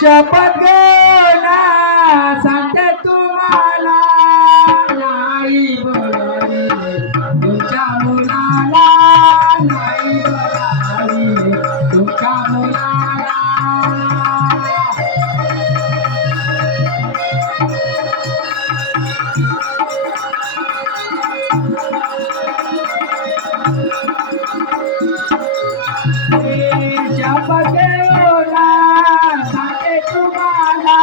शपथ घेऊन सांगते तुम्हाला नाही बोलावी तुमच्या मुलाला नाही बोलावी तुमच्या मुलाला शपथ घेऊन सांगते तुम्हाला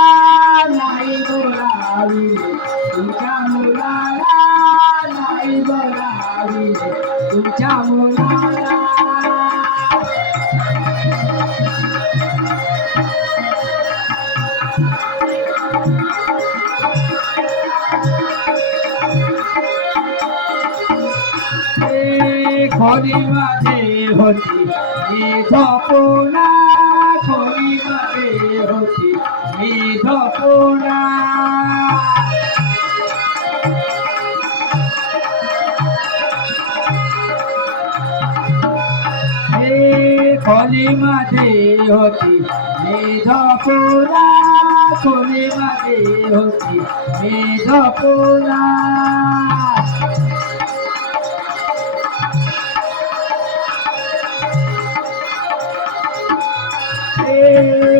नाही बोलावी तुमच्या मुलाला नाही बोलावी तुमच्या मुलाला खोलीमध्ये होती मी झोपून खोलीमध्ये होती मी झोपून खोलीमध्ये होती मी झोपून खोलीमध्ये होती मी झोपून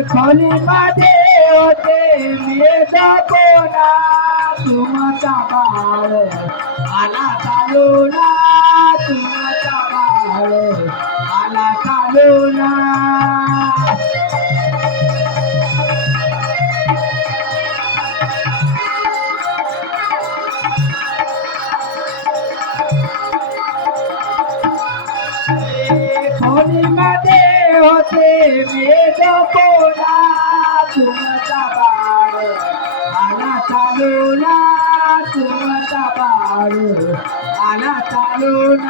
खोलीमध्ये होते मी झोपून तुमचा बाळ आला चालून तुमचा बाळ आला चालून खोलीमध्ये होते मी झोपून तुमचा बाळ आला चालून तुमचा बाळ आला चालून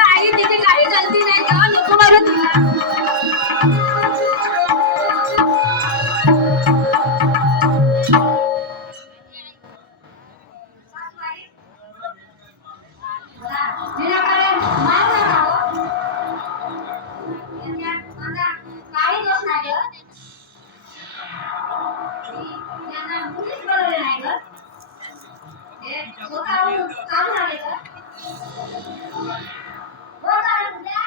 आई तिथे काही गलती नाही का नको बरं तुला काही दोष नाही त्यांना मुलीच बनवले नाही ग हे स्वतःहून चालू झाले का हो चालू द्या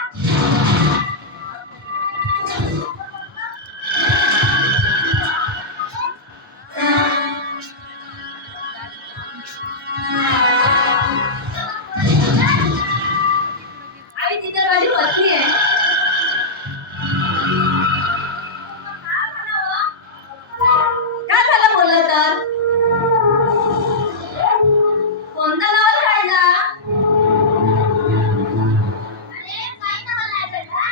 आई तिथे माझी पत्नी आहे काय झालं बोललं तर कोणता नवल काढला अरे काय नवल आहे बेटा